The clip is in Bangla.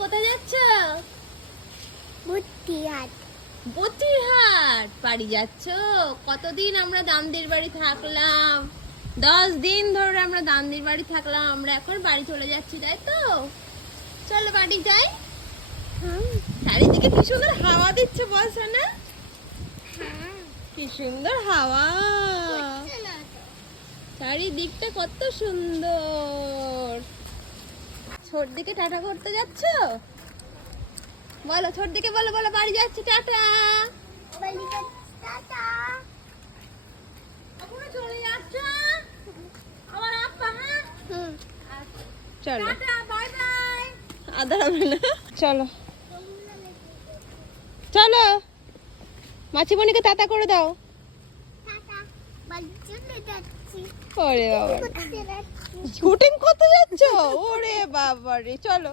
কোথায় যাচ্ছ? বটিহাট। বটিহাট বাড়ি যাচ্ছ? কতদিন আমরা দামদের বাড়ি থাকলাম? 10 দিন ধরে আমরা দামদের বাড়ি থাকলাম, আমরা এখন বাড়ি চলে যাচ্ছি, তাই তো? চলো বাড়ি যাই। চারিদিকে কি সুন্দর হাওয়া দিচ্ছে বলছো না? কি সুন্দর হাওয়া, চারিদিকটা কত সুন্দর। ছোটদিকে টাটা করতে যাচ্ছ? বলো ছোটদিকে, বলো বলো বাড়ি যাচ্ছি টাটা। চলে যাচ্ছ আমার আব্বা? হ্যাঁ চলো, বাই বাই। আদর হবে না, চলো চলো। মাছিমণিকে টাটা করে দাও। ওরে বাবা, শুটিং করতে যাচ্ছ? ওরে বাবা রে, চলো।